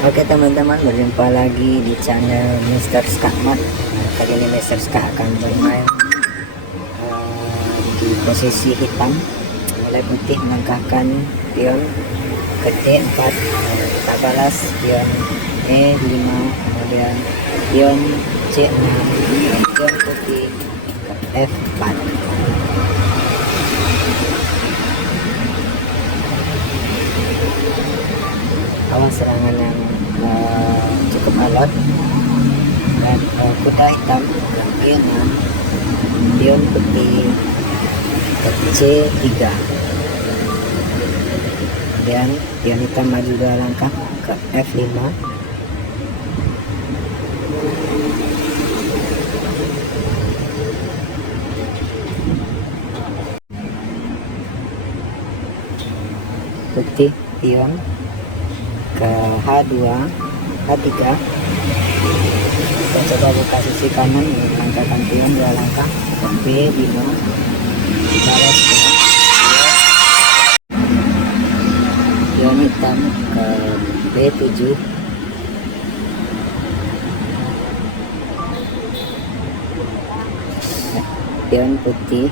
Oke teman-teman, berjumpa lagi di channel Mr. Skakmat. Kali ini Mr. Skak akan bermain di posisi hitam, mulai putih melangkahkan pion ke D4, kita balas pion E5, kemudian pion C6, pion putih ke F4. Awas serangan yang cukup alot, dan kuda hitam ke G6, pion putih ke C3, kemudian pion hitam maju 2 langkah ke F5, putih pion ke H2, H3. Kita coba buka sisi kanan, melangkahkan pion 2 langkah ke B5, balas pion hitam ke B7, pion putih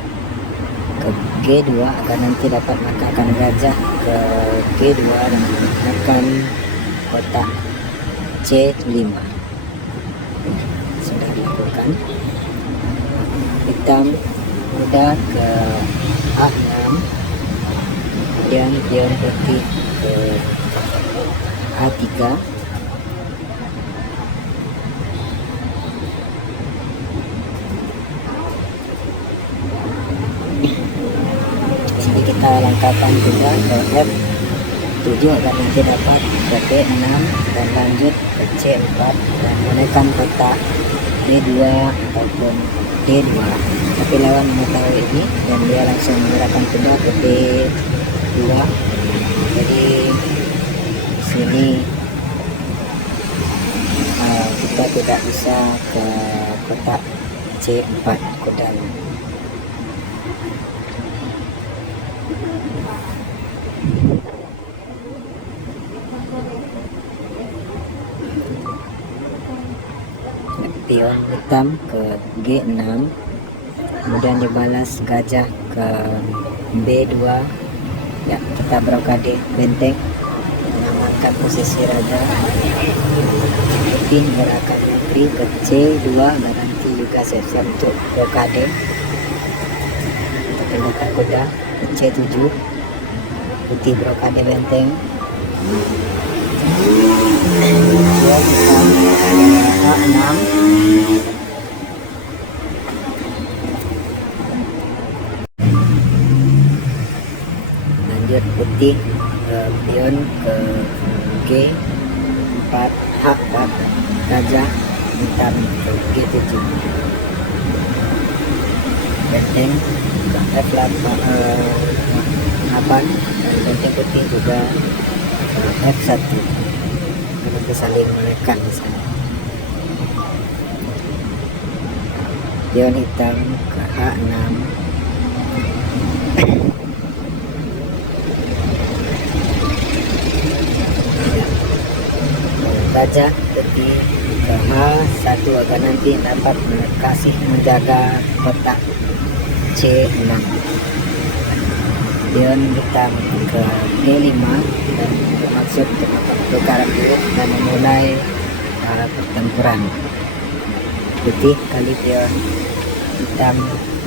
ke G2 agar nanti dapat melangkahkan gajah ke G2 dan menggunakan kotak C5. Sudah dilakukan. Hitam kuda ke A6, kemudian pion putih ke A3, kita langkahkan kuda ke F7 agar nanti dapat ke D6 dan lanjut ke C4 dan menekan kotak D2 ataupun D2. Tapi lawan mengetahui ini dan dia langsung menggerakkan kuda ke D2. Jadi di sini kita tidak bisa ke kotak C4 kudanya. Pion hitam ke G6, kemudian dibalas gajah ke B2. Ya, kita brokade benteng mengamankan posisi raja. Putih gerakan menteri ke C2 dan nanti juga siap-siap untuk brokade. Kita pindahkan kuda ke C7, putih brokade benteng. Pion hitam A6, lanjut putih pion ke G4, H4, gajah hitam ke G7, benteng ke F8, dan benteng putih juga ke F1. Nanti saling menekan di sana. Pion hitam ke H6, gajah putih ke H1 agar nanti dapat kasih menjaga kotak C6. Pion hitam ke E5 dan bermaksud untuk tukar duit dan memulai pertempuran. Putih kali pion hitam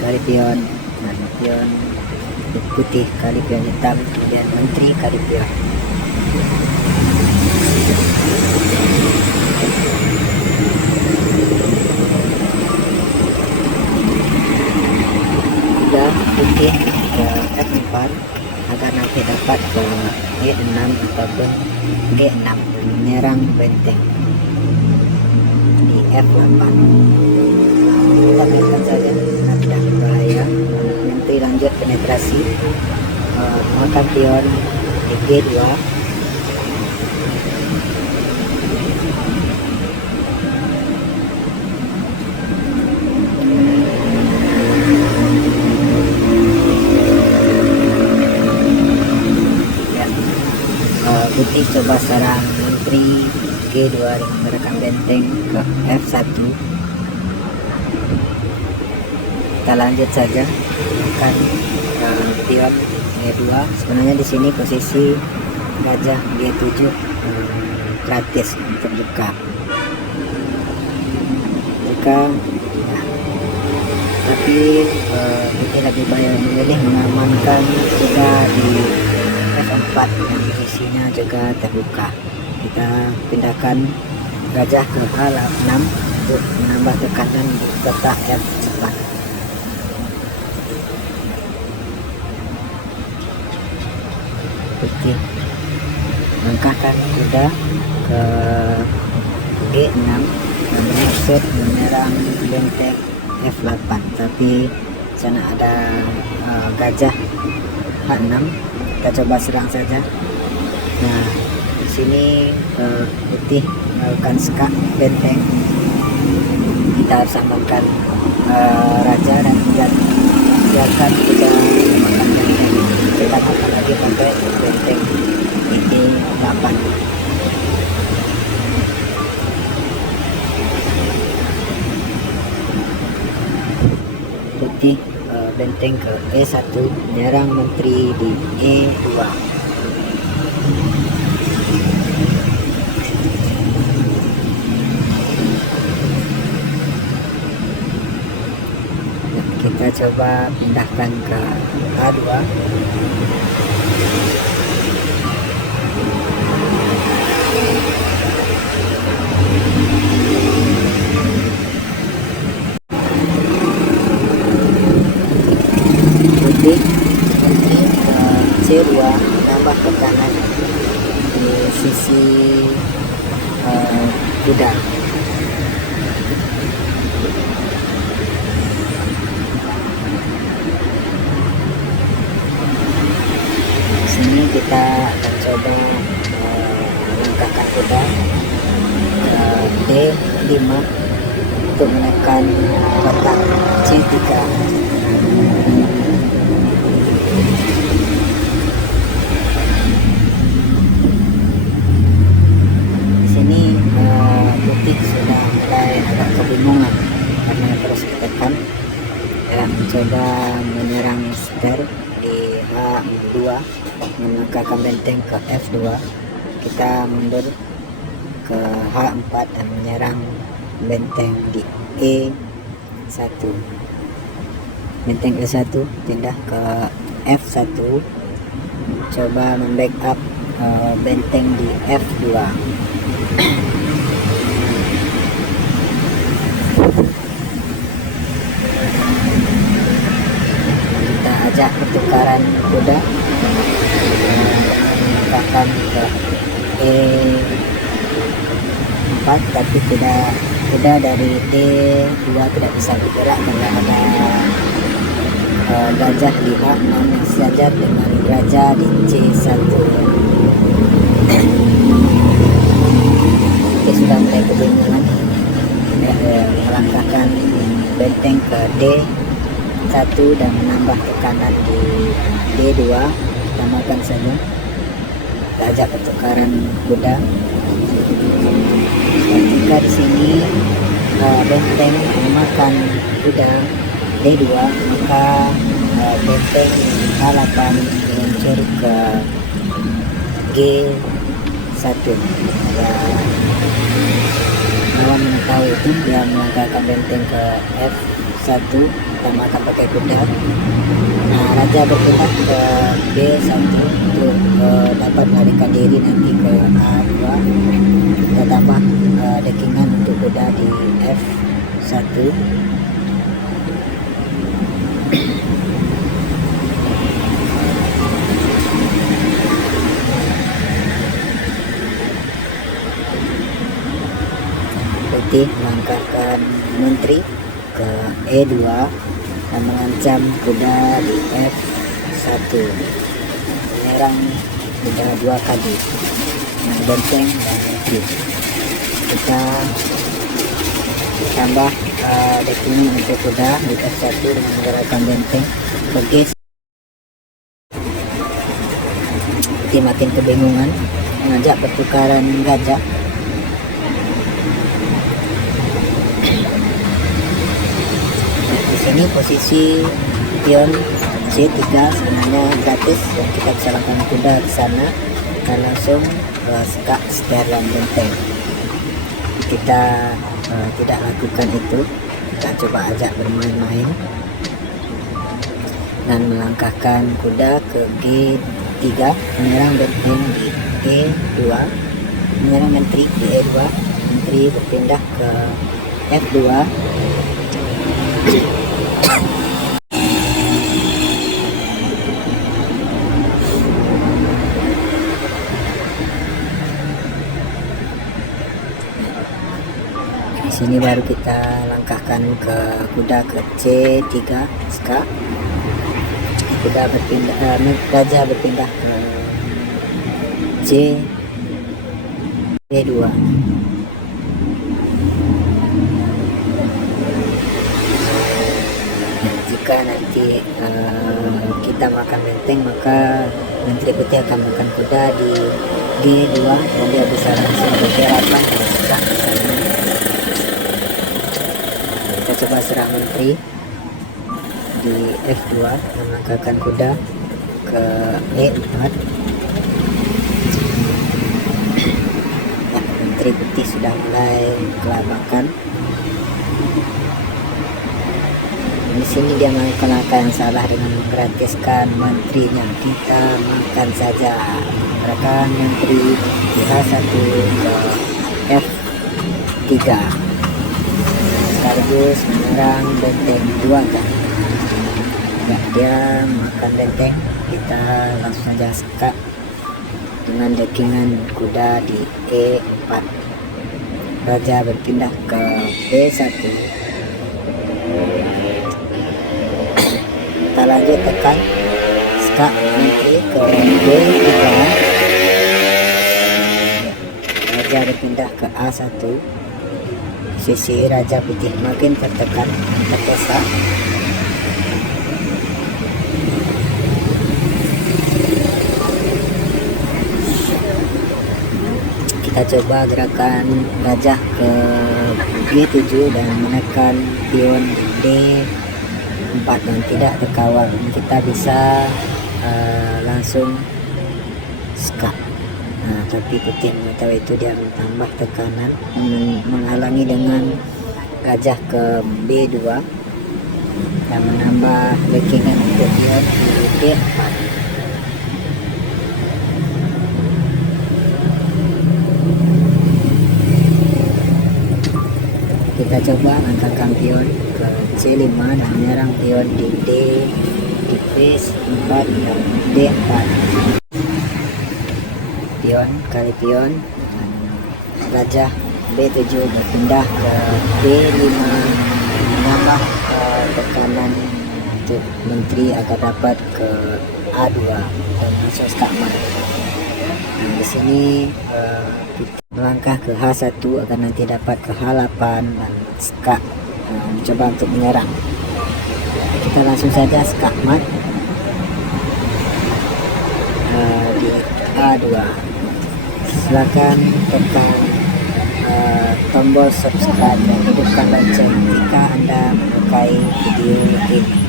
kali pion, dan pion putih kali pion hitam, kemudian menteri kali pion. Kuda putih ke F4 agar nanti dapat ke E6 ataupun G6 menyerang benteng di F8. Kita biarkan saja karena tidak berbahaya. Nanti lanjut penetrasi, menggunakan pion di G2, putih coba serang menteri G2 dengan menggerakkan benteng ke F1. Kita lanjut saja akan pion G2. Sebenarnya di sini posisi gajah G7 gratis terbuka. Jika tapi kita lebih baik memilih mengamankan kuda di F4 yang posisinya juga terbuka. Kita pindahkan gajah ke H6 untuk menambah tekanan di kotak F4. Oke, langkahkan kuda ke G6 dan bermaksud menyerang benteng F8, tapi sana ada gajah H6. Kita coba serang saja. Nah, di sini putih melakukan skak benteng. Kita harus samakan raja dan biarkan kita memakan benteng. Kita makan lagi pakai benteng E8. Putih benteng ke E1, menyerang menteri di E2. Kita coba pindahkan ke A2. Putih menteri ke C2, menambah tekanan di sisi kuda. Sini kita akan coba langkahkan kuda ke D5 untuk menekan kotak C3. Sini putih sudah mulai agak kebingungan karena terus ditekan dan mencoba menyerang ster di H2, menangkahkan benteng ke F2. Kita mundur ke H4 dan menyerang benteng di E1. Benteng E1 pindah ke F1, coba membackup benteng di F2. Kita ajak pertukaran kuda, menangkahkan ke E4, tapi kuda dari D2 tidak bisa bergerak karena ada gajah di H6 yang sejajar dengan raja di C1. Kita sudah mulai kebingungan, melangkahkan benteng ke D1 dan menambah tekanan di D2. Tambahkan saja, kita ajak pertukaran kuda. Ketika di sini benteng memakan kuda D2, maka benteng H8 meluncur ke G1. Lawan mengetahui itu, dia melangkahkan benteng ke F1, tambahkan pakai kuda. Nah, raja berpindah ke B1 untuk dapat melarikan diri nanti ke A2. Kita tambah dekingan untuk kuda di F1. Putih melangkahkan menteri ke E2 dan mengancam kuda di F1, menyerang kuda 2 kali dengan benteng dan menteri. Kita tambah dekingan untuk kuda di F1 dengan menggerakkan benteng ke G1. Makin kebingungan mengajak pertukaran gajah. Di sini posisi pion C3 sebenarnya gratis, kita bisa lakukan kuda ke sana dan langsung skak setir dan benteng. Kita tidak lakukan itu, kita coba ajak bermain-main dan melangkahkan kuda ke G3, menyerang benteng di E2, menyerang menteri di E2, menteri berpindah ke F2. Di sini baru kita langkahkan ke kuda ke C3 skak. Kuda berpindah, gajah berpindah ke C2. Jika nanti kita makan benteng, maka menteri putih akan makan kuda di G2 dan dia bisa langsung bergerakan. Kita coba serang menteri di F2, melangkahkan kuda ke E4. Ya, menteri putih sudah mulai kelabakan. Di sini dia melakukan langkah yang salah dengan menggratiskan menterinya. Kita makan saja, gerakan menteri di H1 ke F3 sekaligus menyerang benteng 2 kan. Ya, dia makan benteng, kita langsung saja skak dengan dekingan kuda di E4. Raja berpindah ke B1. Kita lanjut tekan skak menteri ke B3. Raja berpindah ke A1. Sisi raja putih makin tertekan, terdesak. Kita coba gerakan gajah ke G7 dan menekan pion D4 dan tidak terkawal. Kita bisa langsung skak. Nah, tapi putih mengetahui itu, dia menambah tekanan, menghalangi dengan gajah ke B2 dan menambah backingan untuk pion di D4. Kita coba langkahkan pion ke C5 dan menyerang pion di D, di B4 dan D4. Pion kali pion, dan gajah B7 berpindah ke B5, menambah tekanan untuk menteri agar dapat ke A2 dan masuk skakmat. Nah, di sini kita melangkah ke H1 agar nanti dapat ke H8 dan skak, mencoba untuk menyerang. Kita langsung saja skakmat di A2. Silakan tekan tombol subscribe dan hidupkan lonceng jika Anda menyukai video ini.